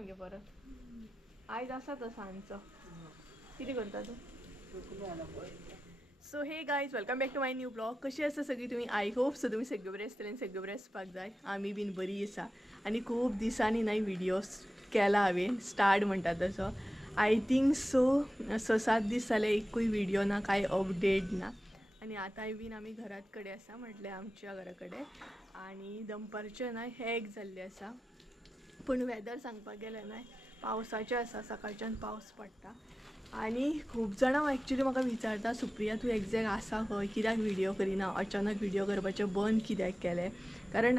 मगे परत आयज आसा तो सांजचो कितें करता तूं. So hey guys welcome back to my new blog. कशी आसा सगळी तुमी. आय होप सो तुमी सगळे बरे आसतले आनी सगळे बरे आसपाक जाय. आमी बीन बरी आसा आनी खूब दिसांनी नाही व्हिडिओ केला हांवें स्टार्ट म्हणटा तसो. आय थिंक सो 6-7 दीस जाले एकूय व्हिडिओ ना, कांय अपडेट ना. आणि आतांय बीन आमी घरात कडेन आसा म्हटल्यार आमच्या घरा कडेन आनी दनपारचे ना हेग जाल्ले आसा. पूण वेदर सांगपाक गेल्यार ना पावसाचें आसा, सकाळच्यान पावस पडटा. आनी खूब जाणां एक्चुली म्हाका विचारता सुप्रिया तूं एग्जॅक्ट आसा खंय, कित्याक व्हिडिओ करिना, अचानक व्हिडिओ करपाचें बंद कित्याक केलें. कारण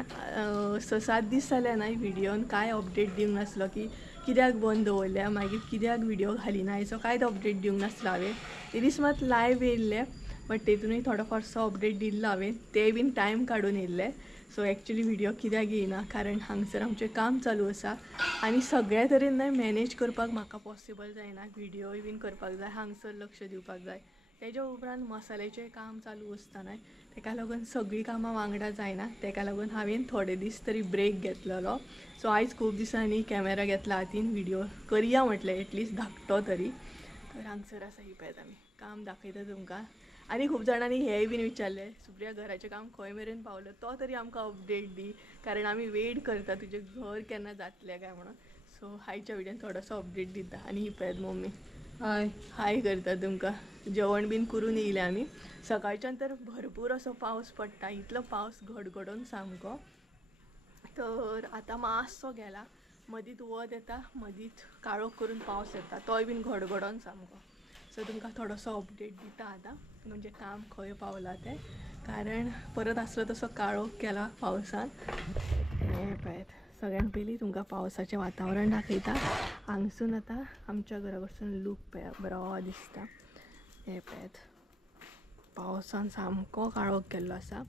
6-7 दीस जाले ना व्हिडिओन कांय अपडेट दिवंक नासलो की कित्याक बंद दवरल्या, मागीर कित्याक व्हिडिओ घालिना हेचो कांयच अपडेट दिवंक नासलो हांवें. ते दीस मात लायव्ह येयल्ले बट तेतूनय थोडो फारसो अपडेट दिल्लो हांवें, ते बीन टायम काडून येयल्ले. सो एक्चुली व्हिडिओ कित्याक येयना कारण हांगसर आमचें काम चालू आसा आनी सगळ्या तरेन ना मॅनेज करपाक म्हाका पॉसिबल जायना. व्हिडिओय बीन करपाक जाय, हांगसर लक्ष दिवपाक जाय, तेज्या उपरांत मसाल्याचें काम चालू आसतना तेका लागून सगळीं कामां वांगडा जायना. तेका लागून हांवें थोडे दीस तरी ब्रेक घेतलेलो. सो आयज खूब दिसांनी कॅमेरा घेतला हातीन, व्हिडिओ करया म्हटलें एटलिस्ट धाकटो तरी. तर हांगसर आसा ही पळयत आमी काम दाखयता तुमकां. आनी खूब जाणांनी हेंय बीन विचारलें सुप्रिया घराचें काम खंय मेरेन पावलो, तो तरी आमकां अपडेट दी कारण आमी वेट करता तुजें घर केन्ना जातलें काय म्हणून. सो आयच्या व्हिडिओन थोडोसो अपडेट दिता. आनी ही पळयत मम्मी हाय हाय करता तुमकां. जेवण बीन करून येयलें आमी. सकाळच्यान तर भरपूर असो पावस पडटा, इतलो पावस घडघडोन सामको. तर आतां मातसो गेला, मदींच वत येता, मदींच काळोख करून पावस येता, तोय बीन घडघडोन सामको. सो तुमकां थोडोसो अपडेट दिता आतां म्हणजे काम खंय पावलां तें. कारण परत आसलो तसो काळोख केला पावसान. हें पळयत सगळ्यांत पयलीं तुमकां पावसाचें वातावरण दाखयता. हांगसून आतां आमच्या घरा कडसून लूक पळया बरो दिसता. हें पळयत पावसान सामको काळोख केल्लो आसा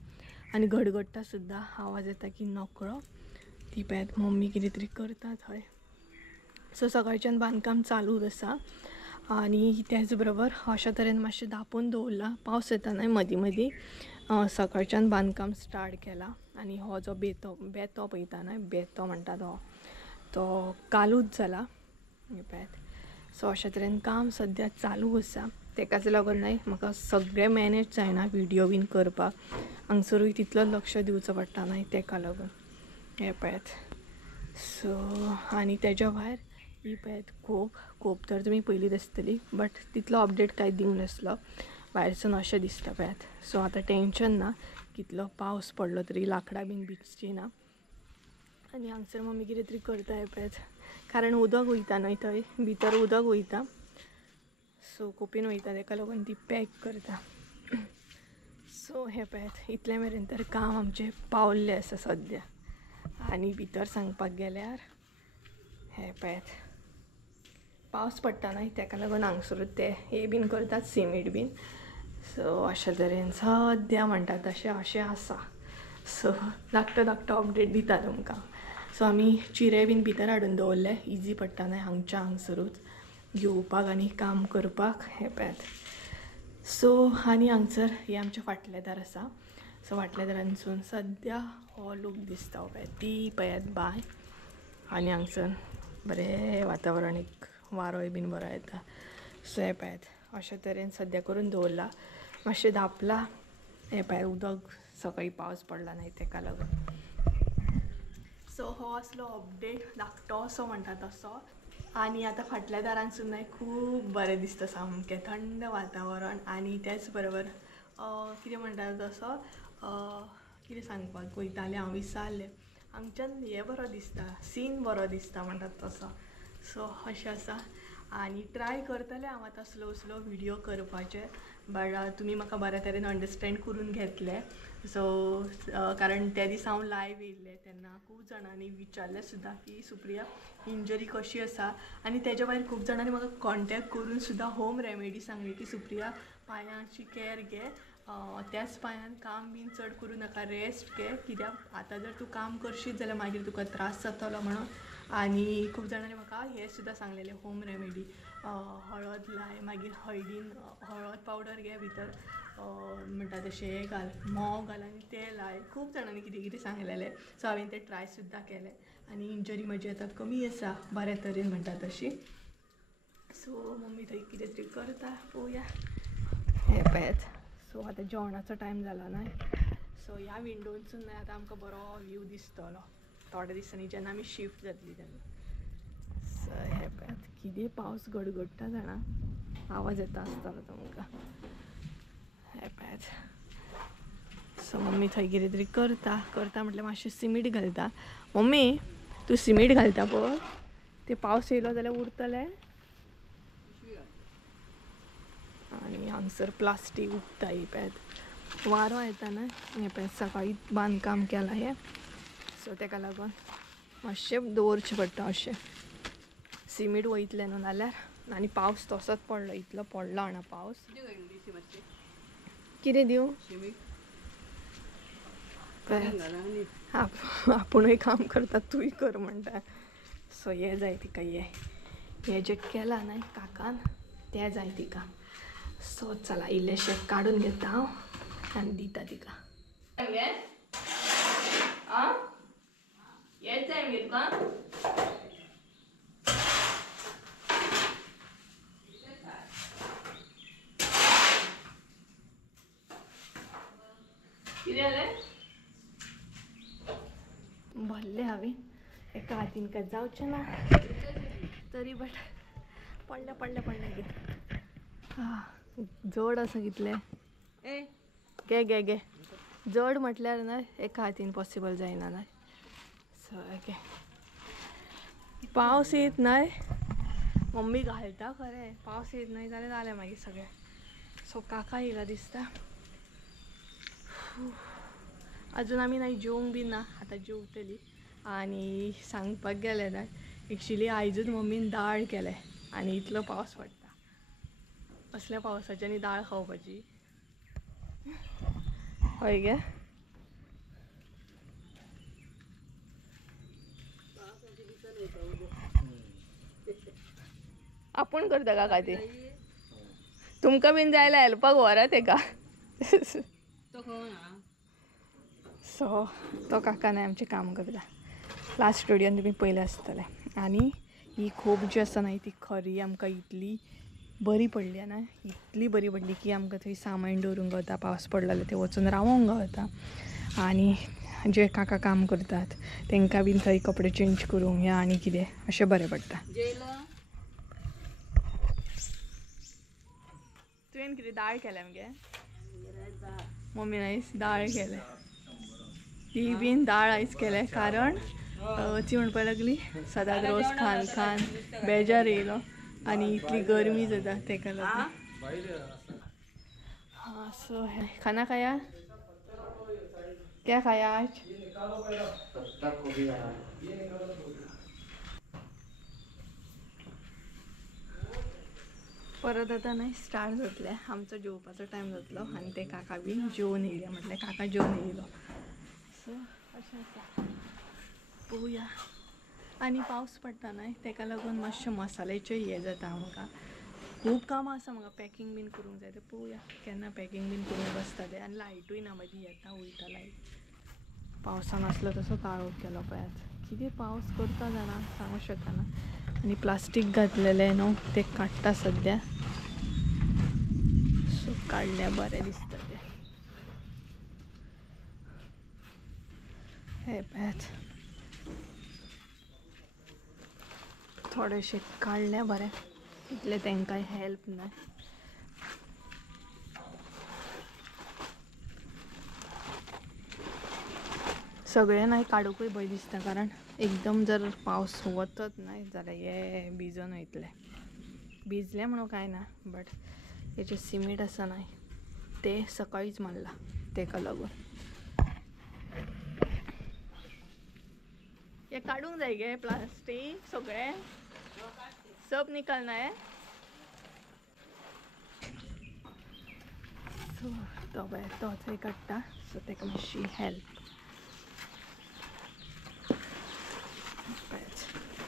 आनी घडघडटा सुद्दां, आवाज येता की नकळो. ती पळयत मम्मी कितें तरी करता थंय. सो सकाळच्यान बांदकाम चालूच आसा आनी त्याच बरोबर अशा तरेन मातशें धांपून दवरलां. पावस येता न्हय मदीं मदीं सकाळच्यान बांदकाम स्टार्ट केलां. आनी हो जो बेतो पळयता न्हय, बेतो म्हणटा तो कालूच जाला. हें पळयत सो अशा तरेन काम सद्या चालू आसा. तेकाच लागून न्हय म्हाका सगळें मॅनेज जायना व्हिडिओ बीन करपाक. हांगसरूय तितलो लक्ष दिवचो पडटा न्हय तेका लागून. हें पळयत सो आनी तेज्या भायर ही पळयत कोप तर तुमी पयलींच आसतली बट तितलो अपडेट कांय दिवंक नासलो. भायरसून अशें दिसता पळयत. सो आतां टेंशन ना, कितलो पावस पडलो तरी लाकडां बीन भिजची ना. आनी हांगसर मम्मी कितें तरी करता हें पळयत. कारण उदक वयता न्हय थंय भितर उदक वयता. सो कोपीन वयता तेका लागून ती पॅक करता. सो हें पळयत इतले मेरेन तर काम आमचें पावल्लें आसा सद्या. आनी भितर सांगपाक गेल्यार हें पळयत पावस पडटा न्हय तेका लागून हांगसरूच ते हे बीन करतात सिमेंट बीन. सो अशा तरेन सद्या म्हणटा तशें अशें आसा. सो धाकटो अपडेट दिता तुमकां. सो आमी चिरे बीन भितर हाडून दवरले, इजी पडटा न्हय हांगच्याच घेवपाक आनी काम करपाक. हें पळयत सो आनी हांगसर हें आमचें फाटलें दार आसा. सो फाटल्या दारांसून सद्या हो लूक दिसता पळयत. ती पळयत बाय आनी हांगसर बरें वातावरण, एक वारोय बीन बरो येता. सो हें पळयत अशे तरेन सद्या करून दवरला. मातशें धांपला. हें पळय उदक सकाळीं पावस पडला न्हय तेका लागून. सो हो असलो अपडेट धाकटो असो म्हणटा तसो. आनी आतां फाटल्या दारांसून न्हय खूब बरें दिसता सामकें थंड वातावरण. आनी त्याच बरोबर कितें म्हणटा तसो कितें सांगपाक वयतालें हांव विसारलें. हांगच्यान हें बरो दिसता, सीन बरो दिसता म्हणटा तसो. सो अशें आसा आनी ट्राय करतलें हांव आतां स्लो व्हिडिओ करपाचें. बट तुमी म्हाका बऱ्या तरेन अंडरस्टँड करून घेतले. सो कारण त्या दिसा हांव लायव्ह येयल्लें तेन्ना खूब जाणांनी विचारलें सुद्दां की सुप्रिया इंजरी कशी आसा. आनी तेज्या भायर खूब जाणांनी म्हाका कॉन्टेक्ट करून सुद्दां होम रेमेडी सांगली की सुप्रिया पांयांची कॅर घे, त्याच पांयान काम बीन चड करूं नाका, रेस्ट घे, कित्याक आतां जर तूं काम करशीत जाल्यार मागीर तुका त्रास जातलो म्हणून. आणि खूप जाणांनी म्हाका हे सुद्दां सांगलेले होम रेमेडी हळद लाय मागीर हळदीन हळद पावडर घे भितर म्हणटा तशें हें घाल म्होंव घाल आनी तें लाय खूब जाणांनी कितें कितें सांगलेलें सो हांवें तें ट्राय सुद्दां केलें आनी इंजरी म्हजी आतां कमी आसा बऱ्या तरेन म्हणटा तशी सो मम्मी थंय कितें तरी करता पळोवया हे पळयात सो आतां जेवणाचो टायम जाला न्हय सो ह्या विंडोनसून न्हय आतां आमकां बरो व्यू दिसतलो थोड्या दिसांनी जेन्ना आमी शिफ्ट जातली तेन्ना सो हे पळयात कितें पावस गडगडटा जाणा आवाज येता आसतलो तुमकां हे पळयात सो मम्मी थंय कितें तरी करता म्हटल्यार मातशें सिमीट घालता मम्मी तूं सिमीट घालता पळय ते पावस येयलो जाल्यार उरतलें आणि हांगसर प्लास्टीक उगता ही पळयात वारो येता न्हय हे पळयात सकाळी बांदकाम केलां हें सो तेका लागून मातशें दवरचें पडटा अशें सिमीट वयतलें न्हू नाल्यार आनी पावस तसोच पडलो इतलो पडलो हांगा पावस कितें दिवं आपुणूय काम करता तूंय कर म्हणटा सो हें जाय तिका हें जें केलां न्हय काकान तें जाय तिका सो चला इल्लेशें काडून घेता हांव आनी दिता तिका हेंच जाय मगे तुका कितें जालें भरलें हांवें एका हातीन काय जावचें ना तरी बट पडलें गे जड आसा कितलें गे जड म्हटल्यार न्हय एका हातीन पॉसिबल जायना न्हय सो गे पावस येत न्हय मम्मी घालता खरें पावस येत न्हय जाल्यार जालें मागीर सगळें सो काका येयला दिसता अजून आमी न्हय जेवंक बी ना आतां जेवतली आनी सांगपाक गेलें न्हय एक्चुली आयजूच मम्मीन दाळ केलें आनी इतलो पावस पडटा असल्या पावसाच्यानी दाळ खावपाची हय गे आपूण करता काका ती तुमकां बीन जाय जाल्यार हेल्पाक व्हरा तेका सो तो काका न्हय आमचें काम करता लास्ट स्टुडियोन तुमी पयलें आसतलें आनी ही खूब जी आसा न्हय ती खरी आमकां इतली बरी पडली ना इतली बरी पडली की आमकां थंय सामान दवरूंक गावता पावस पडलो जाल्यार थंय वचून रावोंक गावता आनी जे काका काम करतात तांकां बीन थंय कपडे चेंज करूंक या आनी कितें अशें बरें पडटा तुवें कितें दाळ केल्या मगे मम्मी आयज दाळ केलें ती बीन दाळ आयज केलें कारण ती म्हणपाक लागली सदांच रोस खान खान बेजार येयलो आनी इतली गरमी जाता तेका लागून हाँ सो है खाना खाया क्या खाया आज परत आता न्हय स्टार्ट जातलें आमचो जेवपाचो टायम जातलो आनी ते काका बीन जेवन येयले म्हटल्यार काका जेवन येयलो सो अशें आसा पळोवया आनी पावस पडटा न्हय तेका लागून मातशें मसाल्याचें हें जाता आमकां खूब कामां आसा म्हाका पॅकींग बीन करूंक जाय तें पळोवया केन्ना पॅकींग बीन करूंक बसता तें आनी लायटूय ना मदीं येता वयता लायट पावसान आसलो तसो काळोख केलो पळयात कितें पावस करता जाणा सांगूंक शकना आनी प्लास्टीक घातलेलें न्हू तें काडटा सद्या सो काडल्यार बरें दिसता तें हे पळयात थोडेशें काडल्यार बरें इतलें तांकांय हेल्प ना सगळें न्हय काडूंकूय भंय दिसता कारण एकदम जर पावस वतत न्हय जाल्यार हे भिजून वयतलें भिजलें म्हणून कांय ना बट हेजें सिमीट आसा न्हय तें सकाळींच मारलां तेका लागून हे काडूंक जाय गे प्लास्टीक सगळें सब निकालना है सो तो पळय तो थंय काडटा सो तेका मातशी हेल्प पळयात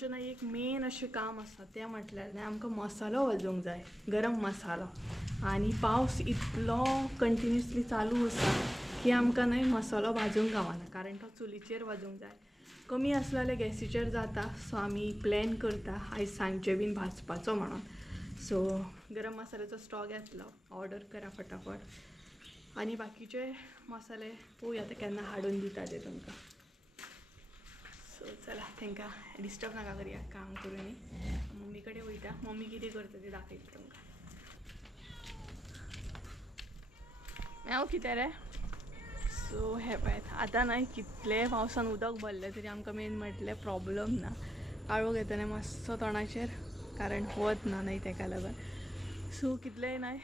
आमचें ना एक मेन अशें काम आसा तें म्हटल्यार न्ही आमकां मसालो वाजोवंक जाय, गरम मसालो. आनी पावस इतलो कंटिन्युअसली चालू आसा की आमकां न्हय मसालो भाजूंक गावना, कारण तो चुलीचेर वाजोवंक जाय. कमी आसलो जाल्यार गॅसीचेर जाता. सो आमी प्लॅन करता आयज सांजचे बीन भाजपाचो म्हणून. सो गरम मसाल्याचो स्टॉक घेतलो, ऑर्डर करा फटाफट. आनी बाकीचे मसाले पळोवया ते केन्ना हाडून दिता ते तुमकां. सो चला तांकां डिस्टर्ब नाका करया, काम करून मम्मी कडेन वयता. मम्मी कितें करता ते दाखयता तुमकां. हांव कितें रे. सो हे पळयत आतां न्हय कितले पावसान उदक भरलें तरी आमकां मेन म्हटलें प्रॉब्लम ना. काळोख येता मातसो तोंडाचेर, कारण वत ना न्हय ताका लागून. सो कितलेंय न्हय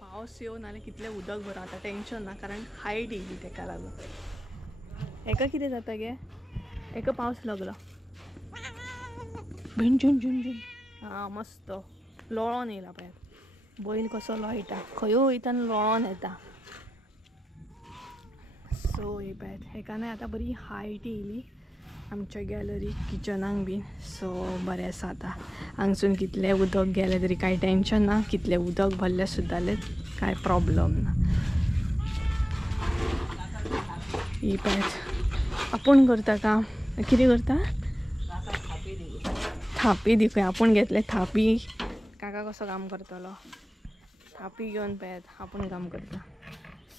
पावस येवं नाल्यार कितलें उदक भरूं आतां टेंशन ना, कारण हायट येयली ताका लागून. हेका कितें जाता गे, हेका पावस लागलो. झुन झुन झुन. हां मस्त लोळोन येयला पळयात. बैल कसो लोळटा, खंय वयता आनी लोळोन येता. सो हे पळयात हेका न्हय आतां बरी हायट येयली आमच्या गॅलरी किचनाक बीन. सो बरें आसा आतां. हांगसून कितलें उदक गेलें तरी कांय टेंशन ना, कितलें उदक भरलें सुद्दां जाल्यार कांय प्रॉब्लम ना. ही पळयात आपूण करता काम. कितें करता, थापी दिवया. आपूण घेतले थापी. काका कसो काम करतलो, थापी घेवन पळयात आपूण काम करता.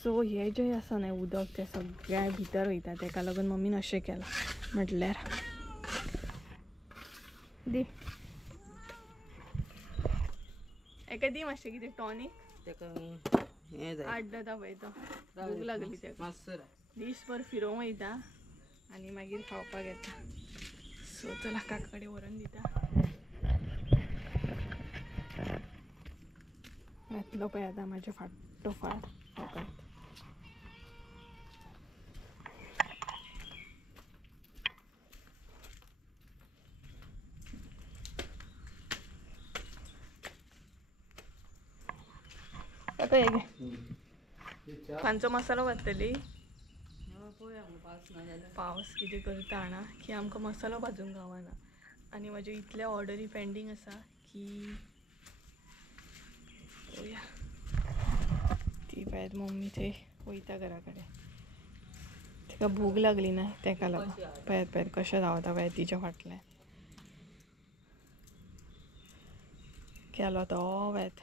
सो हे जें आसा न्हय उदक तें सगळ्या भितर वयता, ताका लागून मम्मीन अशें केलां. म्हटल्यार दी एका दी मातशें कितें टॉनीक आठ जाता पळय तो. भूक लागली ताका. दीसभर फिरोंक वयता आनी मागीर खावपाक येता. सो चला काका कडेन व्हरून दिता. येतलो पळय आतां म्हाजे फाटोफाट. आता हे घे खंयचो मसालो घातली. पावस कितें करता हांगा की आमकां मसालो भाजूंक गावना. आनी म्हाज्यो इतले ऑर्डरी पेंडींग आसा की पळोवया. ती पळयात मम्मी थंय वयता घरा कडेन. तिका भूक लागली ना ताका लागून. पळयात पळयात कशें धांवता पळयात तिच्या फाटल्यान. केलो तो पळयात.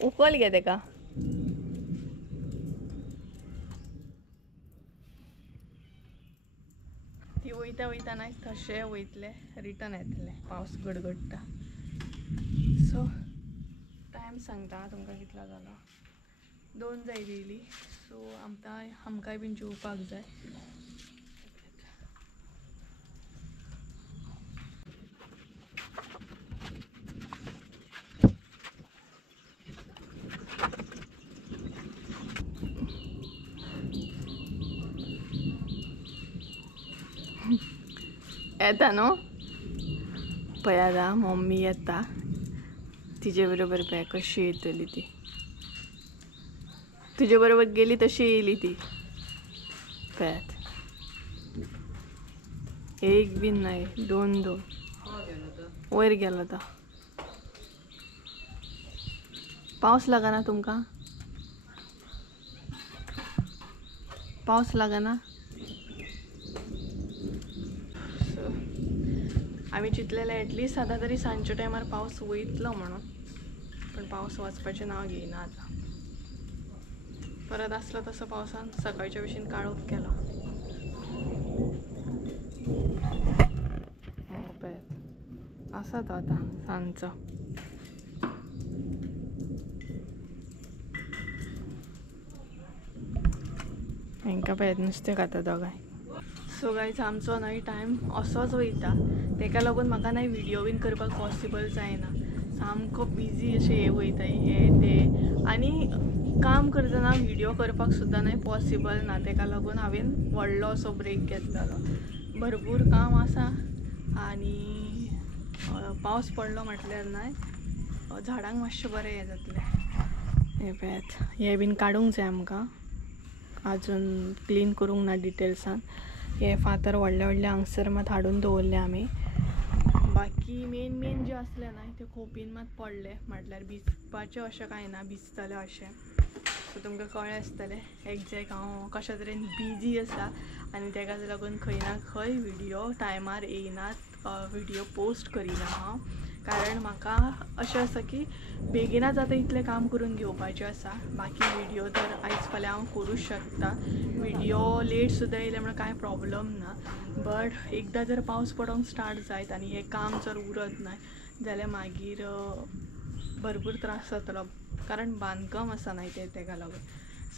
उखल घे ताका. ती वयता वयता न्हय तशें वयतले रिटर्न येतले. पावस गडगडटा. सो टायम सांगता तुमकां कितलो जालो. 2 जाय दिली. सो आमकांय बीन जेवपाक जाय. येता न्हू पळयात मम्मी येता. तिचे बरोबर पळय कशी येतली ती. तुजे बरोबर गेली तशी येयली ती. पळयात एक बीन न्हय 2 वयर गेलो तो. पावस लागना तुमकां, पावस लागना. आमी चिंतलेलें एटलिस्ट आतां तरी सांजच्या टायमार पावस वयतलो म्हणून, पण पावस वचपाचें नांव घेयना आतां. परत आसलो तसो पावसान सकाळच्या भशेन काळोख केलो. पळयात आसा तो आतां सांजचो. हांकां पळयात नुस्तें खाता दोगांय. सो गायज आमचो न्हय टायम असोच वयता. ताका लागून म्हाका न्हय व्हिडिओ बीन करपाक पॉसिबल जायना. सामको बिजी अशें हे वयता हे ते. आनी काम करतना व्हिडिओ करपाक सुद्दां न्हय पॉसिबल ना. ताका लागून हांवें व्हडलो असो ब्रेक घेतलेलो. भरपूर काम आसा आनी पावस पडलो म्हटल्यार न्हय झाडांक मातशें बरें हें जातलें. हे पळयात हे बीन काडूंक जाय आमकां. आजून क्लीन करूंक ना डिटेल्सान. हे फातर व्हडले व्हडले हांगसर मात हाडून दवरले आमी. बाकी मेन जे असले ना ते खोपीन मात पडले, म्हटल्यार भिजपाचें अशें कांय ना, भिजतले अशें. सो तुमकां कळ्ळें आसतलें एग्जॅक्ट हांव कशा तरेन बिजी आसा आनी ताका लागून खंय ना खंय व्हिडिओ टायमार येयनात, व्हिडिओ पोस्ट करिना हांव. कारण म्हाका अशें आसा की बेगिनाच आतां इतलें काम करून घेवपाचें आसा. बाकी व्हिडिओ तर आयज फाल्यां हांव करूंक शकता. व्हिडिओ लेट सुद्दां येयले म्हण कांय प्रॉब्लम ना. बट एकदां जर पावस पडोंक स्टार्ट जायत आनी हें काम जर उरत ना जाल्यार मागीर भरपूर त्रास जातलो. कारण बांदकाम आसा न्हय तेका लागून.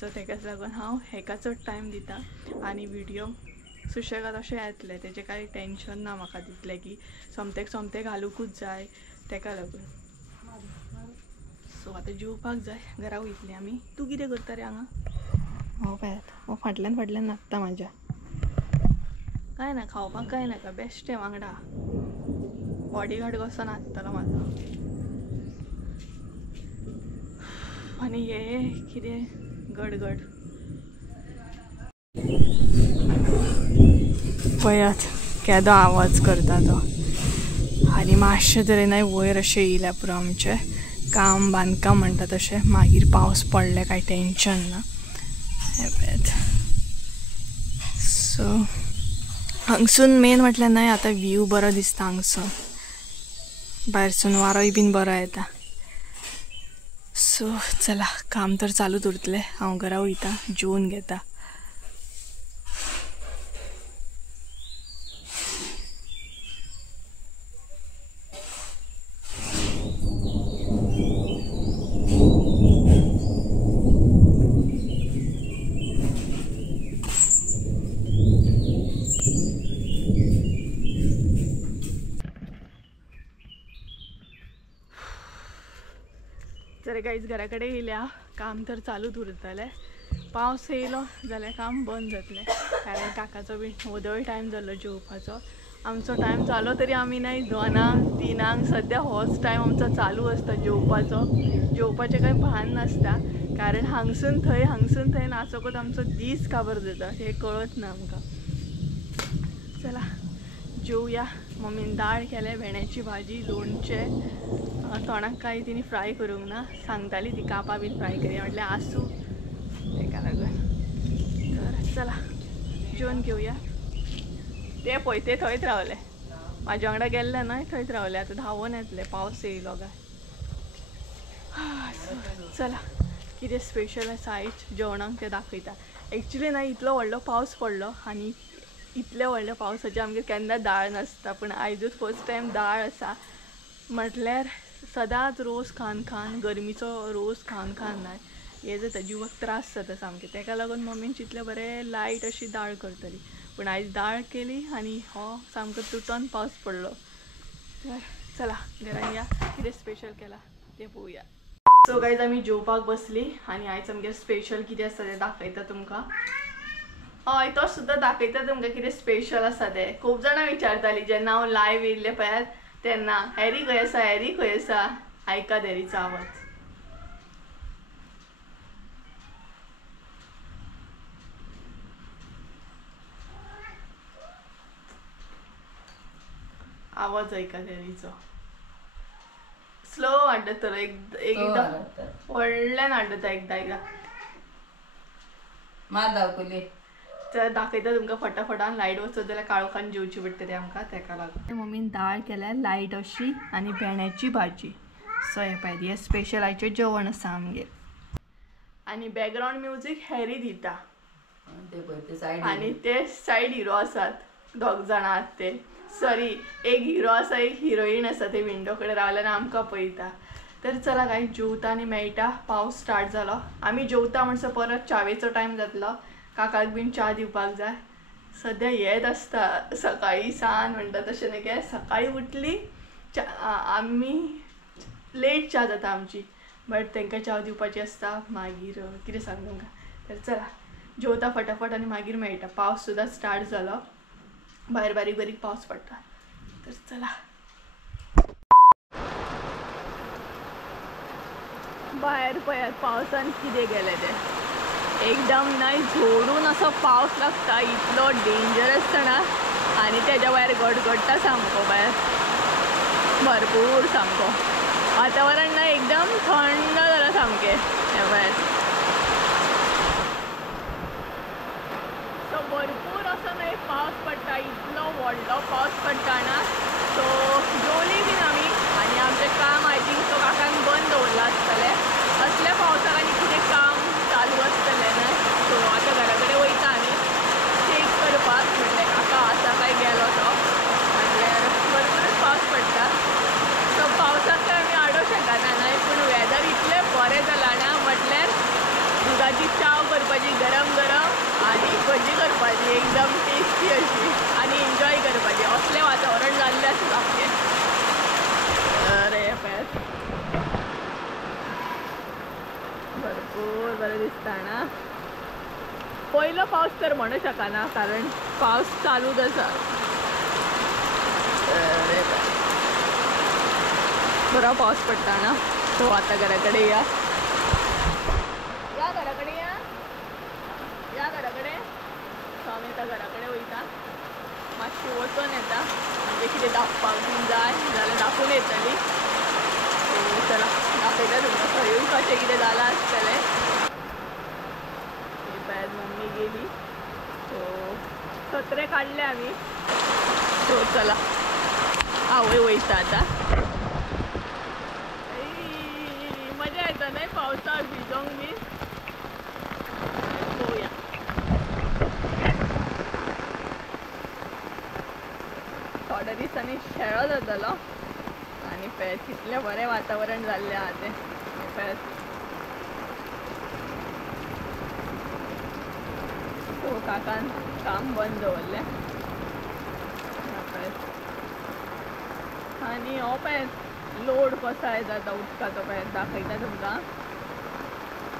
सो तेकाच लागून हांव हेका चड टायम दिता आनी व्हिडिओ सुशेगाद अशें येतले, तेजें कांय टेंशन ना म्हाका तितलें की सोमतें घालूंकूच जाय तेका लागून. सो आतां जेवपाक जाय, घरा वयतलीं आमी. तूं कितें करता रे हांगा? हो पळयात, हो फाटल्यान नाचता म्हाज्या. कांय ना, खावपाक कांय नाका, बेश्टें वांगडा बॉडीगार्ड कसो नाचतलो म्हाजो. आनी हे कितें गडगड पळयात केदो आवाज करता तो. आनी मातशें तरेनय वयर अशें येयल्या पुरो आमचें काम बांदकाम म्हणटा तशें. मागीर पावस पडले कांय टेंशन ना. हे पळयात. सो हांगसून मेन म्हटल्यार न्हय आतां व्यू बरो दिसता हांगसून, भायरसून वारोय बीन बरो येता. सो चला, काम तर चालूच उरतलें. हांव घरा वयता, जेवन घेता. तर गाईज घरा कडेन येयल्या, काम तर चालूच उरतलें. पावस येयलो जाल्यार काम बंद जातलें. कारण काकाचो बीन वोदळ टायम जाल्लो जेवपाचो. आमचो टायम जालो तरी आमी नाही 2:00 3:00 सद्या होच टायम आमचो चालू आसता जेवपाचो. जेवपाचें कांय भान नासता, कारण हांगसून थंय नाचोकूच आमचो दीस काबर जाता हें कळत ना आमकां. चला जेवया. मम्मीन दाळ केले, भेंड्याची भाजी, लोणचें. तोंडाक कांय तिणी फ्राय करूंक ना, सांगताली ती कापां बीन फ्राय करी, म्हटल्यार आसूं तेका लागून. तर चला जेवन घेवया. ते पळय ते थंयच रावले, म्हाज्या वांगडा गेल्ले न्हय, थंयच रावले. आतां धांवून येतले, पावस येयलो काय. चला कितें स्पेशल आसा आयज जेवणाक तें दाखयता. एक्चुली ना इतलो व्हडलो पावस पडलो आनी इतल्या व्हडल्या पावसाची आमगे केन्ना दाळ नासता, पूण आयजूच फर्स्ट टायम दाळ आसा. म्हटल्यार सदांच रोस खावन गरमीचो रोस खावन ना हें जाता, जिवाक त्रास जाता सामकें. तेका लागून मम्मीन चिंतलें बरें लायट अशी दाळ करतली, पूण आयज दाळ केली आनी हो सामको तुटोन पावस पडलो. तर चला घरान या, कितें स्पेशल केला तें पळोवया. सो गायज आमी जेवपाक बसली आनी आयज आमगे स्पेशल कितें आसा तें दाखयता तुमकां. हय तो सुद्दां दाखयता तुमकां कितें स्पेशल आसा तें. खूब जाणां विचारतालीं जेन्ना हांव लायव्ह येयल्लें पळयात तेन्ना, हॅरी खंय आसा, हॅरी खंय आसा. आयकात हॅरीचो आवाज. आवाज ऐकात हॅरीचो. स्लो वाडटलो एकदां व्हडल्यान वाडटा एकदां मात दाखयली. तर दाखयता तुमकां फटाफटान. लायट वचत जाल्यार काळोखान जेवची पडटली आमकां, तेका लागून. मम्मीन दाळ केल्या लायट अशी आनी भेंड्याची भाजी. सो हे पळय हें स्पेशल आयचें जेवण आसा आमगे. आनी बॅकग्रावंड म्युजीक हॅरी दिता आनी ते सायड हिरो आसात, दोग जाणां आसात ते. सॉरी, एक हिरो आसा, एक हिरोईन आसा, ते विंडो कडेन रावले आनी आमकां पळयता. तर चला काय जेवता आनी मेळटा. पावस स्टार्ट जालो. आमी जेवता म्हणसर परत च्यावेचो टायम जातलो. काकाक बीन च्या दिवपाक जाय. सद्या हेच आसता सकाळी सान म्हणटा तशें न्ही गे. सकाळी उठली आमी लेट च्या जाता आमची, बट तांकां च्या दिवपाची आसता. मागीर कितें सांग तुमकां. तर चला जेवता फटाफट आनी मागीर मेळटा. पावस सुद्दां स्टार्ट जालो, भायर बारीक बारीक पावस पडटा. तर चला. भायर पळयात पावसान कितें गेलें तें. एकदम नाही झोडून असो पावस लागता, इतलो डेंजरस ना. आणि त्याच्या भायर गडगडटा सामको भायर, भरपूर सामको. वातावरण ना एकदम थंड जालां सामकें ह्या भायर. सो भरपूर असो न्हय पावस पडटा, इतलो व्हडलो पावस पडटा ना. सो जेवली बीन आमी आनी आमचें काम आय थिंक तो काकान बंद दवरला आसतलें. असल्या पावसाक आनी कितें काम चालू आसतलें ना. सो आतां घरा कडेन वयता आमी चेक करपाक, म्हटलें काका आसा काय गेलो तो, म्हटल्यार भरपूर पावस पडटा. सो पावसाक तर आमी आडोवंक शकना न्हय, पूण वेदर इतलें बरें जालां ना, म्हटल्यार दुदाची चाव करपाची गरम गरम आनी भजी करपाची एकदम टेस्टी अशी आनी एन्जॉय करपाची, असलें वातावरण जाल्लें आसा सामकें. अरे पळय भरपूर बरें दिसता ना. पयलो पावस तर म्हणूं शकना, कारण पावस चालूच आसा. अरे बरो पावस पडटा ना. सो आतां घरा कडेन या घरा कडेन या घरा कडेन. सो आमी आतां घरा कडेन वयता, मातशी वचून येता, म्हणजे कितें दाखपाक बीन जाय जाल्यार दाखोवन येतली. सो चला दाखयता तुमकां खंयूय कशें कितें जालां आसतलें. भायर मम्मी गेली, सो सत्रे काडले आमी. सो चला आवय वयता आतां. मजा येता न्हय पावसाक भिजोंक बी. पळोवया. थोड्या दिसांनी शेळो जातलो आनी पळय कितलें बरें वातावरण जाल्लें आहा तें. पळय सो काकान काम बंद दवरलें. आनी हो पळय लोड कसो येता आतां उदकाचो, पळय दाखयता तुमकां.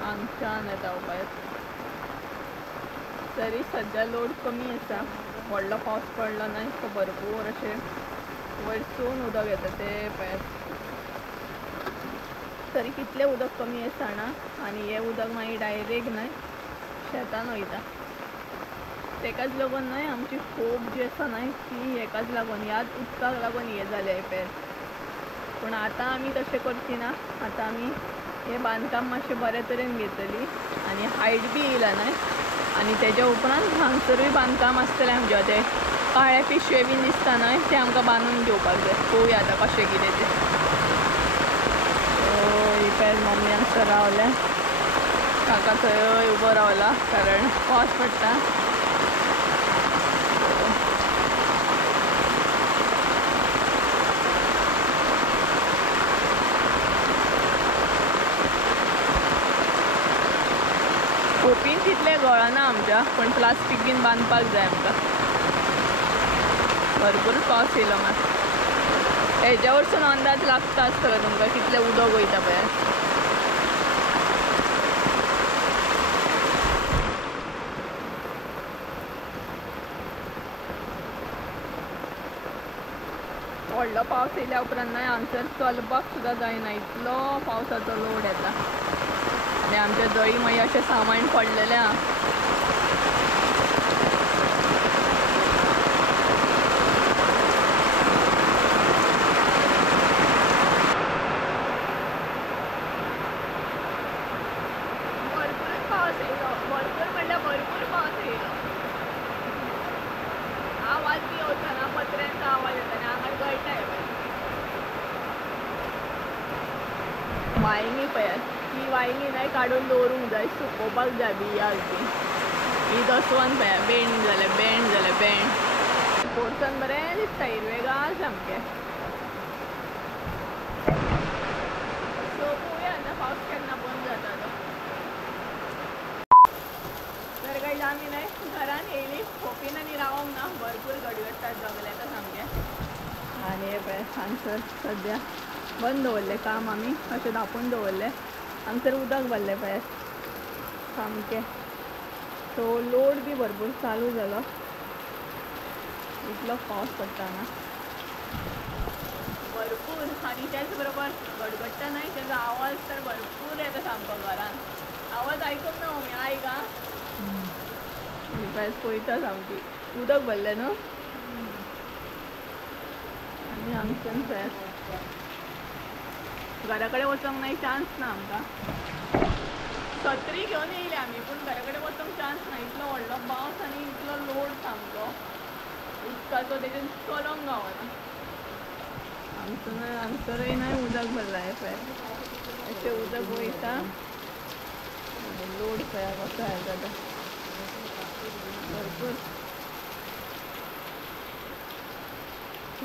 हांगच्यान येता हो पळय. तरी सद्या लोड कमी आसा, व्हडलो पावस पडलो न्हय, सो भरपूर अशें वयरसून उदक येता तें पळय. तरी कितलें उदक कमी आसा ना. आनी हें उदक मागीर डायरेक्ट न्हय शेतान वयता. तेकाच लागून न्हय आमची खूब जी आसा न्हय ती हेकाच लागून, ह्याच उदकाक लागून हें जालें पळय. पूण आतां आमी तशें करची ना. आतां आमी हें बांदकाम मातशें बरे तरेन घेतली आनी हायट बी येयला न्हय. आनी तेज्या उपरांत हांगसरूय बांदकाम आसतलें आमचें. तें काळे पिशवे बीन दिसता न्हय ते आमकां बांदून घेवपाक जाय. पळोवया आतां कशें कितें तें. ही पळय मम्मी हांगसर रावल्या, काका थंय उबो रावला कारण पावस पडटा. खोपीन तितलें गळना आमच्या, पण प्लास्टीक बीन बांदपाक जाय आमकां. भरपूर पावस येयलो मात. हेज्या वरसून अंदाज लागता आसतलो तुमकां कितलें उदक वयता पळय. व्हडलो पावस येयल्या उपरांत न्हय हांगसर चलपाक सुद्दां जायना, इतलो पावसाचो लोड येता. आनी आमच्या जळी मागीर अशें सामान पडलेलें आहा. भरपूर पावस येयलो, भरपूर म्हणल्यार भरपूर पावस येयलो. आवाज बी येवचो ना, पत्र्यांचो आवाज येता आनी हांगा गळटा हे वांयगी पळयात. ही वांयगी न्हय काडून दवरूंक जाय, सुकोवपाक जाय बियाक बी. ही दसवण पळया बेंड जालें बेंड. पोरसन बरें दिसता, हिरवेगार सामकें. सो पळोवया आतां पावस केन्ना बंद जाता तो. तर काही आमी न्हय घरान येयली, खोपीन आनी रावोंक ना, भरपूर गडगडटा जगलेता सामकें. आनी हे पळय हांगसर सद्या बंद दवरलें काम आमी, अशें धांपून दवरलें. हांगसर उदक भरलें पळय सामकें. सो लोड बी भरपूर चालू जालो, इतलो पावस पडटा ना भरपूर. आनी त्याच बरोबर गडगडटा न्हय तेजो आवाज तर भरपूर येता सामको घरान. आवाज ऐकून ना मी आई का पळयता सामकी उदक भरलें न्हू आनी हांगच्यान घरा कडेन वचोंक नाही चान्स ना आमकां छत्री घेवन येयले आमी पूण घरा कडेन वचोंक चान्स ना इतलो व्हडलो पावस आनी इतलो लोड सामको उदकाचो तेजेर चलोंक गावना हांगसरूय नाही उदक भरलां पळय अशें उदक वयता लोड पळय कसो आयला तो भरपूर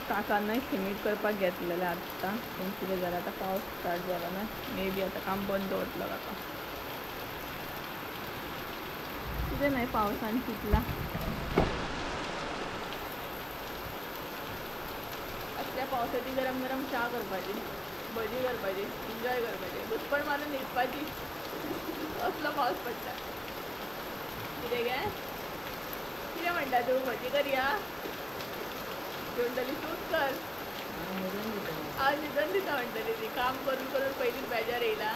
काकांनाय सिमेंट करपाक घेतलेलें आत्तां पूण कितें जालें आतां पावस स्टार्ट जाला ना मे बी आतां काम बंद दवरतलो काका कितें नाही पावसान चिंतला असल्या पावसाची गरम गरम च्या करपाची भजी करपाची एन्जॉय करपाची बुचपण मारून न्हिदपाची असलो पावस पडटा कितें गे कितें म्हणटा तूं भजी करया म्हणटली तूच कर आज न्हिदून दिता म्हणटली ती काम करून करून पयलींच बेजार येयला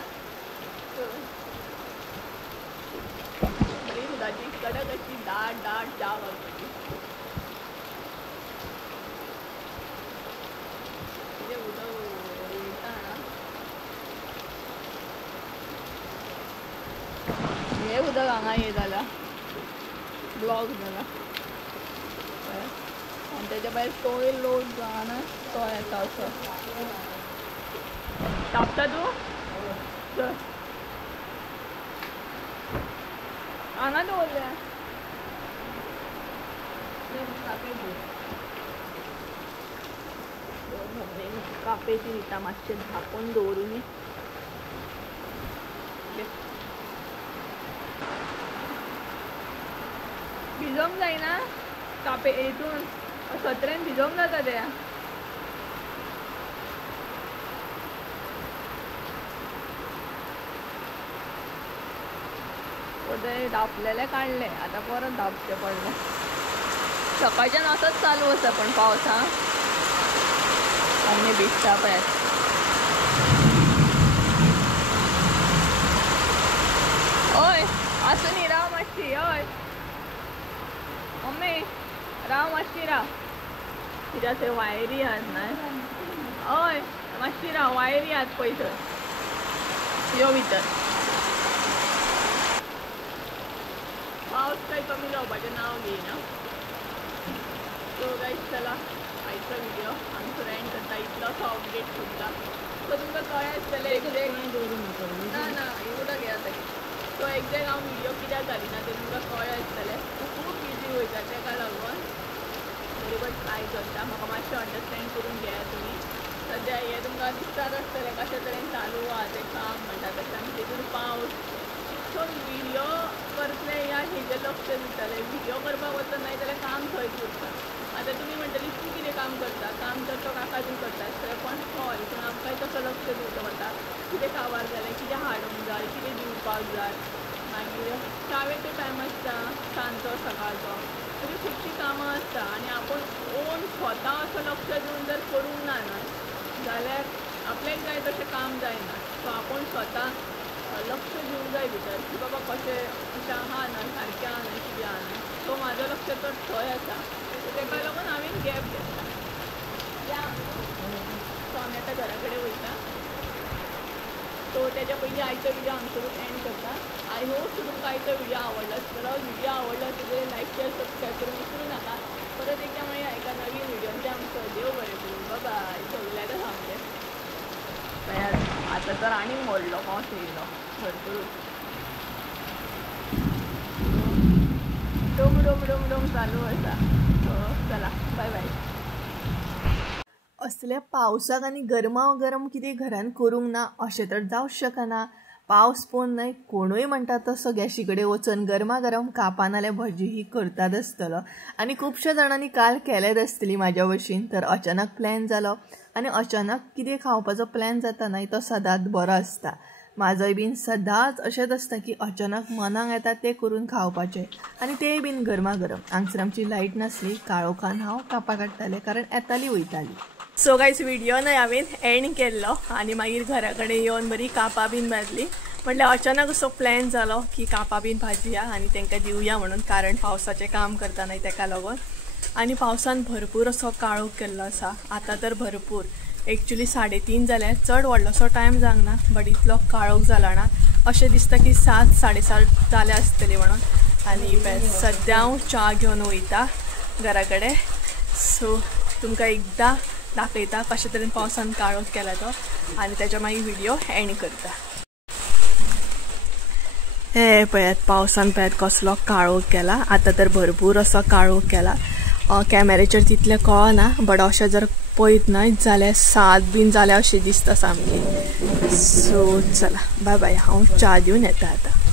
बरी दुधाची कडक अशी दाट दाट च्या करपाची कितें उदक वयता हे उदक हांगा हे जाला ब्लॉक जाला आणि त्याच्या भायर तोय लोड जाना तो येता असो तापता तूं चल हांगा दवरल्या कापेची दिता मातशें धापून दवरून भिजोंक जायना कापे हितून सत्रेन भिजोंक जाता ते धापलेले काढले आता परत धापचे पडले सकाळच्यान असंच चालू आसा पण पावस हा आनी भिजता पळय हय आसून ही राव मातशी हय मम्मी राव मातशी राव कित्याक थंय वायरी आहात न्हय हय मातशी राव वायरी आहात पळय थंय यो भितर पावस काही कमी जावपाचें नांव घेयना सो गायज चला आयचो व्हिडिओ आमचो एंड करता इतलोसो अपडेट सुद्दां सो तुमकां कळ्ळें आसतलें एक्झॅक्ट ना ना एवढं घे आतां सो एक्झॅक्ट हांव व्हिडिओ कित्याक घालिना तें तुमकां कळ्ळें आसतलें खूब बिजी वयता तेका लागून तरी पण ट्राय करता म्हाका मातशें अंडरस्टँड करून घेयात तुमी सद्या हें तुमकां दिसताच आसतलें कशें तरेन चालू आहा तें काम म्हणटा तशें आनी तेतून पावस सो व्हिडिओ करतले या हेजेर लक्ष दितले व्हिडिओ करपाक वचत नाही जाल्यार काम थंयच उरता आतां तुमी म्हणटली तूं कितें काम करता काम तर तो काकाजून करता आसतलें पण हय पूण आमकांय तसो लक्ष दिवचो पडटा कितें काबार जालें कितें हाडूंक जाय कितें दिवपाक जाय मागीर चावेक तो टायम आसता सांजचो सकाळचो तरी खुबशीं कामां आसता आनी आपूण ओन स्वता असो लक्ष दिवन जर करूंक ना जाल्यार आपल्याक जाय तशें काम जायना सो आपूण स्वता लक्ष दिवंक जाय भितर की बाबा कशें आहा ना सारकें आहा ना कितें आहा ना सो म्हाजो लक्ष तर थंय आसा तेका लागून हांवें गॅप घेतला सो आमी आतां घरा कडेन वयता सो तेच्या पयलीं आयचो व्हिडिओ हांगसरूच एंड करता आय होप तुमकां आयचो व्हिडिओ आवडलो आसतलो व्हिडिओ आवडलो आसतलो लायक शेअर सबस्क्रायब करून विसरूं नाका परत एकदा मेळया एका नवीन व्हिडिओचे आमचो देव बरें करूं बाय सगळ्यांक सांगलें आता तर आणि मोडलो पावस येयलो भरपूर डोम डोम डोम डोम चालू आसा चला बाय बाय असल्या पावसाक आनी गरमा गरम कितें घरान करूंक ना अशें तर जावंच शकना पावस पळोवन न्हय कोणूय म्हणटा तसो गॅशी कडेन वचून गरमा गरम कापां नाल्यार भजी ही करतात आसतलो आनी खुबश्या जाणांनी काल केलेच आसतली म्हाज्या भशेन तर अचानक प्लॅन जालो आनी अचानक कितें खावपाचो प्लॅन जाता न्हय तो सदांच बरो आसता म्हाजोय बीन सदांच अशेंच आसता की अचानक मनाक येता तें करून खावपाचें आनी तेंय बीन गरमा गरम हांगसर आमची लायट नासली काळोखान हांव कापां काडटालें कारण येताली वयताली सो गायज व्हिडिओ न्हय हांवें एंड केल्लो आनी मागीर घरा कडेन येवन बरी कापां बीन भाजली म्हटल्यार अचानक असो प्लॅन जालो की कापा बीन भाजया आनी तांकां दिवया म्हणून, कारण पावसाचें काम करता न्हय ताका लागून. आनी पावसान भरपूर असो काळोख केल्लो आसा. आतां तर भरपूर एक्चुली 3:30 जाल्यार, चड व्हडलोसो टायम जावंक ना, बट इतलो काळोख जाला ना, अशें दिसता की 7, 7:30 जाले आसतली म्हणून. आनी सद्या हांव च्या घेवन वयता घरा कडेन. सो तुमकां एकदां दाखयता कशे तरेन पावसान काळोख केला तो, आनी तेच्या मागीर व्हिडिओ एंड करता. हे पळयात पावसान पळयात कसलो काळोख केला. आतां तर भरपूर असो काळोख केला. कॅमेरेचेर तितलें कळना, बट अशें जर पळयत न्हय जाल्यार 7 बीन जाल्यार अशें दिसता सामकें. सो चला बाय बाय, हांव च्या दिवन येता आतां.